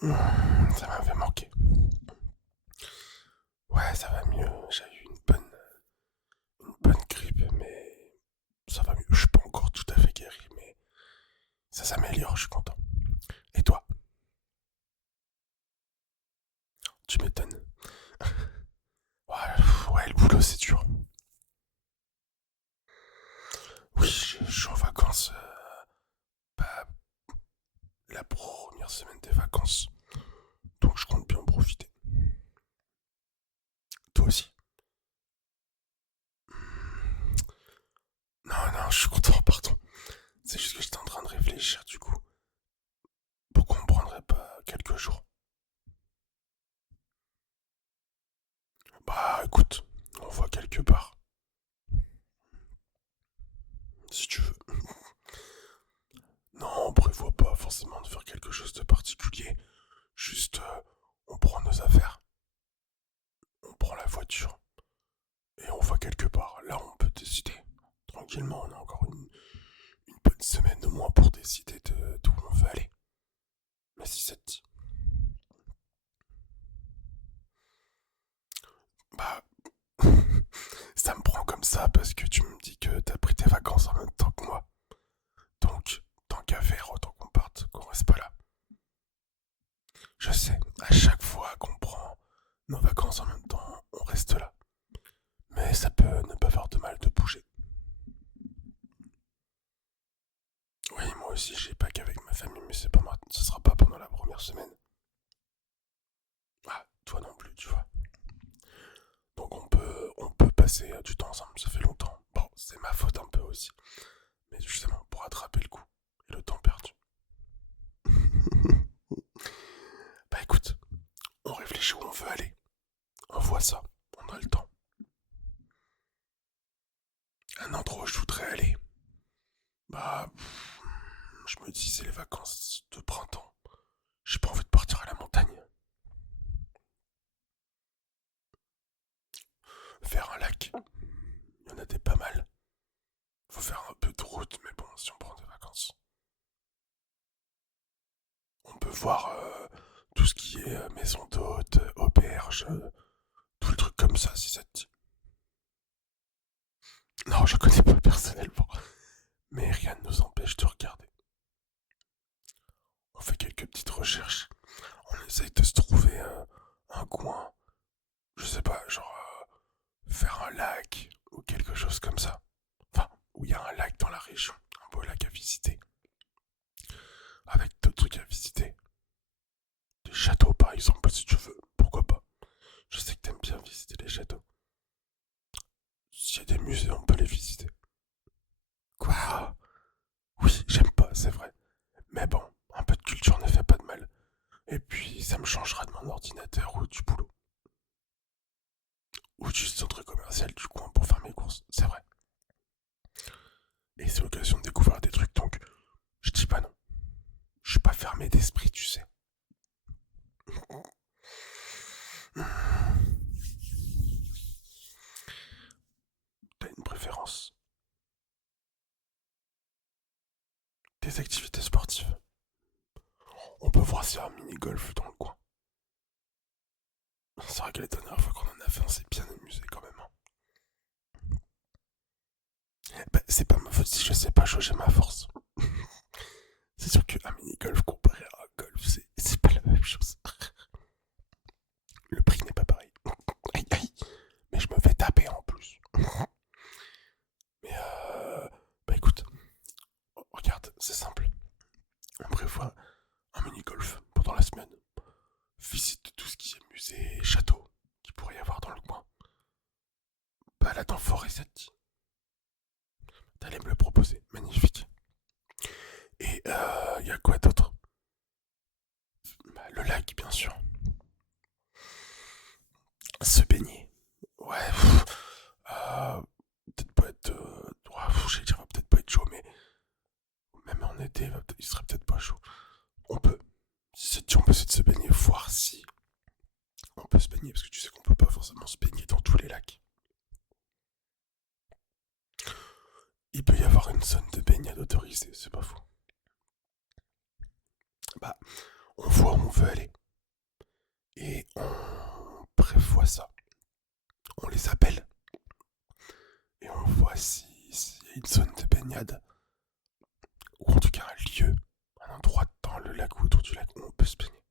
Ça m'avait manqué. Ouais, ça va mieux. J'ai eu une bonne grippe, mais ça va mieux. Je suis pas encore tout à fait guéri, mais ça s'améliore, je suis content. Et toi? Tu m'étonnes. Ouais, ouais, le boulot, c'est dur. Oui, je suis en vacances. Bah, la première semaine des vacances. Donc je compte bien en profiter. Toi aussi? Non, non, je suis content, pardon. C'est juste que j'étais en train de réfléchir, du coup. Pourquoi on prendrait pas quelques jours? Bah, écoute, on voit quelque part. Si tu veux. Non, on prévoit pas forcément de faire quelque chose de particulier. Juste, on prend nos affaires, on prend la voiture et on va quelque part. Là, on peut décider. Tranquillement, on a encore une bonne semaine au moins pour décider d'où on veut aller. Mais si ça te dit, bah, ça me prend comme ça parce que tu me dis que t'as pris tes vacances en même temps que moi. Donc, tant qu'à faire, autant qu'on parte, qu'on reste pas là. Je sais, à chaque fois qu'on prend nos vacances en même temps, on reste là. Mais ça peut ne pas faire de mal de bouger. Oui, moi aussi, j'ai pas qu'avec ma famille, mais c'est pas maintenant. Ce sera pas pendant la première semaine. Ah, toi non plus, tu vois. Donc on peut passer du temps ensemble, ça fait longtemps. Bon, c'est ma faute un peu aussi. Mais justement, pour attraper le coup et le temps perdu. Bah écoute, on réfléchit où on veut aller. On voit ça, on a le temps. Un endroit où je voudrais aller. Bah, je me dis, c'est les vacances de printemps. J'ai pas envie de partir à la montagne. Faire un lac, il y en a des pas mal. Faut faire un peu de route, mais bon, si on prend des vacances. On peut voir tout ce qui est maison d'hôte, auberge, tout le truc comme ça, si ça te dit. Non, je connais pas personnellement, mais rien ne nous empêche de regarder. On fait quelques petites recherches, on essaye de se trouver un coin, je sais pas, genre faire un lac ou quelque chose comme ça. Enfin, où il y a un lac dans la région, un beau lac à visiter, avec d'autres trucs à visiter. Des châteaux par exemple, si tu veux, pourquoi pas. Je sais que t'aimes bien visiter les châteaux. S'il y a des musées, on peut les visiter. Quoi? Oui, j'aime pas, c'est vrai. Mais bon, un peu de culture ne fait pas de mal. Et puis, ça me changera de mon ordinateur ou du boulot. Ou du centre commercial du coin pour faire mes courses, c'est vrai. Et c'est l'occasion de découvrir des trucs, donc je dis pas non. Je suis pas fermé d'esprit, tu sais. T'as une préférence? Des activités sportives? On peut voir s'il y a un mini-golf dans le coin. C'est vrai que la dernière fois qu'on en a fait, on s'est bien amusé quand même, hein. Bah, c'est pas ma faute si je sais pas jauger ma force. C'est sûr qu'un mini-golf comparé à un golf, c'est pas la même chose. Le prix n'est pas pareil. Aïe aïe, mais je me fais taper en plus. Mais bah écoute, regarde, c'est simple. On prévoit un mini-golf pendant la semaine. Visite de tout ce qui est musée et château qu'il pourrait y avoir dans le coin. Balade en forêt, ça te dit? T'allais me le proposer, magnifique. Et y a quoi d'autre? Bah, le lac, bien sûr. Se baigner. Ouais, euh, peut-être pas être. J'allais dire, va peut-être pas être chaud, mais même en été, il serait peut-être pas chaud. On peut. Si on peut essayer de se baigner, voir si on peut se baigner, parce que tu sais qu'on peut pas forcément se baigner dans tous les lacs. Il peut y avoir une zone de baignade autorisée, c'est pas faux. Bah, on voit où on veut aller. Et on prévoit ça. On les appelle. Et on voit s'il y a une zone de baignade. Ou en tout cas un lieu, un endroit dans le lac ou autour du lac où on peut se baigner.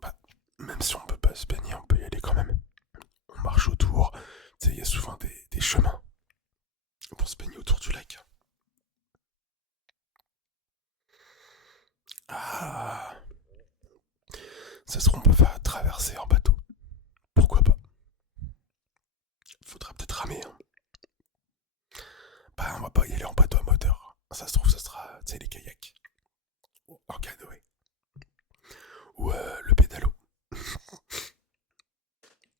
Bah, même si on peut pas se baigner, on peut y aller quand même. On marche autour. Tu sais, il y a souvent des chemins pour se baigner autour du lac. Ah, ça se trouve, on peut faire traverser en bateau. Pourquoi pas? Faudra peut-être ramer, hein. Bah, on va pas y aller en bateau à moteur. Ça se trouve, ça sera, tu sais, les kayaks. En canoë. Ou le pédalo.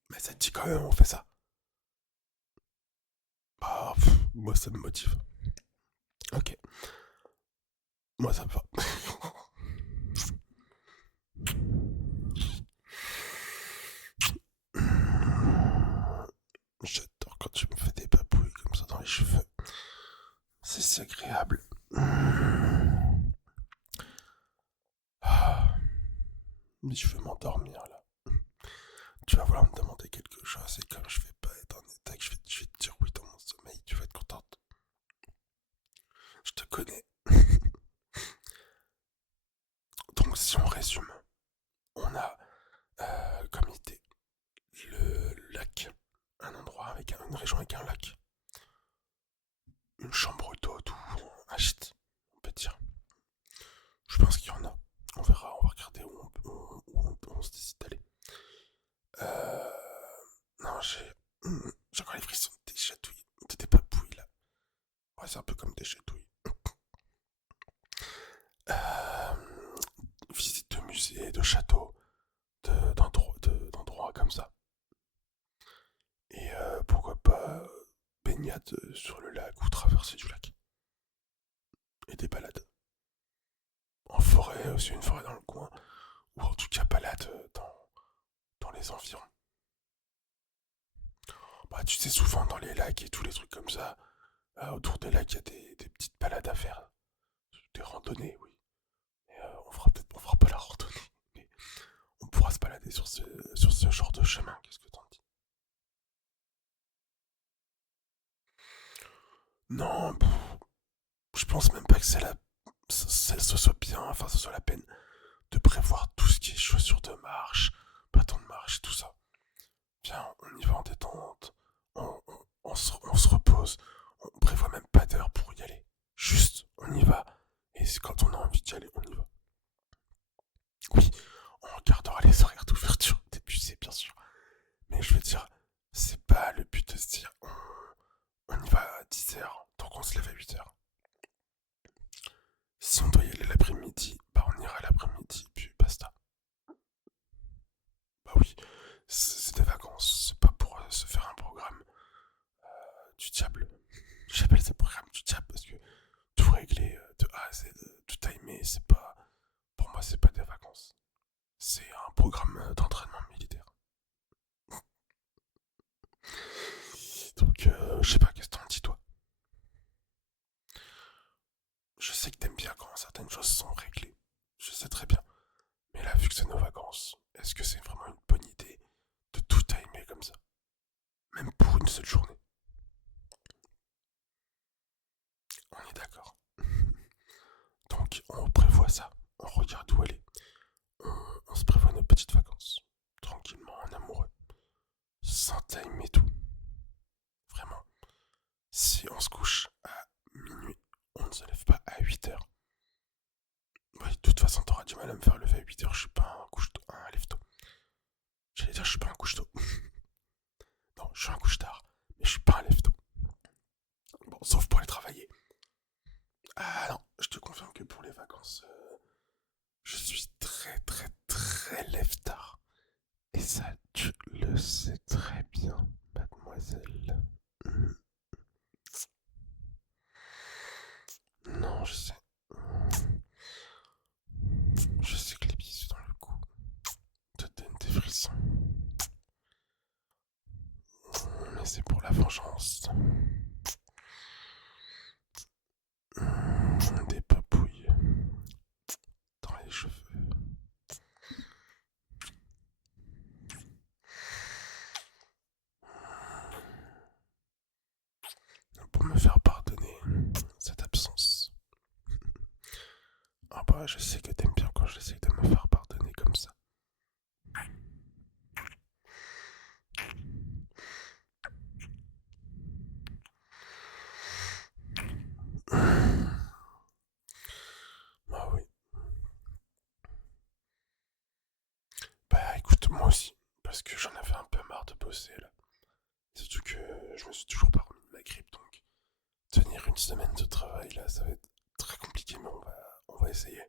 Mais ça te dit quand même, on fait ça. Bah, moi, ça me motive. Ok, moi, ça me va. J'adore quand tu me fais des papouilles comme ça dans les cheveux. C'est si agréable. Ah, mais je veux m'endormir là. Tu vas vouloir me demander quelque chose et comme je vais pas être en état, que je vais te dire oui dans mon sommeil, tu vas être contente. Je te connais. Donc si on résume, on a comme idée le lac, un endroit avec une région avec un lac, une chambre d'hôte ou un gîte, on peut dire. Je pense qu'il y en a. On verra, on va regarder où on se décide d'aller. Euh... Non, j'ai encore les frissons des chatouilles, des papouilles là. Ouais, c'est un peu comme des chatouilles. Euh... Visite de musées, de châteaux, d'endroits comme ça. Et pourquoi pas baignade sur le lac ou traversée du lac. Et des balades. En forêt, aussi une forêt dans le coin. Ou en tout cas balade dans les environs. Bah tu sais, souvent dans les lacs et tous les trucs comme ça, autour des lacs, il y a des petites balades à faire. Des randonnées, oui. Et, on fera pas la randonnée. Mais on pourra se balader sur ce genre de chemin. Qu'est-ce que t'en dis? Non, je pense même pas que ce soit bien, enfin, ce soit la peine de prévoir tout ce qui est chaussures de marche, bâton de marche, tout ça. Viens, on y va en détente, on se repose, on prévoit même pas d'heure pour y aller. Juste, on y va, et quand on a envie d'y aller, on y va. Oui, on regardera les horaires d'ouverture début, c'est bien sûr. Mais je veux dire, c'est pas le but de se dire on y va à 10h, donc on se lève à 8h. Si on doit y aller l'après-midi, bah on ira l'après-midi, puis basta. Bah oui, c'est des vacances, c'est pas pour se faire un programme du diable. J'appelle ça programme du diable parce que tout régler de A à Z, tout timer, c'est pas. Pour moi, c'est pas des vacances. C'est un programme d'entraînement militaire. Donc, je sais pas, qu'est-ce que t'en dis, toi? Je sais que t'aimes bien quand certaines choses sont réglées. Je sais très bien. Mais là, vu que c'est nos vacances, est-ce que c'est vraiment une bonne idée de tout timer comme ça? Même pour une seule journée. On est d'accord. Donc, on prévoit ça. On regarde où aller. On se prévoit nos petites vacances. Tranquillement, en amoureux. Sans timer tout. Vraiment. Si on se couche à minuit, on ne se lève pas à 8h. Oui, de toute façon, t'auras du mal à me faire lever à 8h. Je suis pas un couche-tôt, un lève-tôt. J'allais dire, je suis pas un couche-tôt. Non, je suis un couche-tard, mais je suis pas un lève-tôt. Bon, sauf pour aller travailler. Ah non, je te confirme que pour les vacances, je suis très très très lève-tard. Et ça, tu le sais très bien, mademoiselle. Hmm. Non, je sais. Je sais que les bisous dans le cou te donnent des frissons. Mais c'est pour la vengeance. toi, je sais que t'aimes bien quand j'essaie de me faire pardonner comme ça. Bah oui. Bah écoute, moi aussi. Parce que j'en avais un peu marre de bosser là. Surtout que je me suis toujours pas remis de ma grippe, donc tenir une semaine de travail là, ça va être très compliqué, mais on va essayer.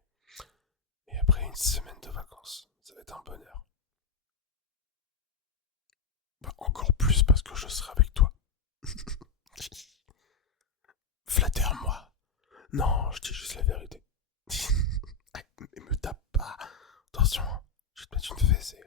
Et après une semaine de vacances, ça va être un bonheur. Bah encore plus parce que je serai avec toi. Flatteur-moi. Non, je dis juste la vérité. Mais me tape pas. Attention, je vais te mettre une fessée.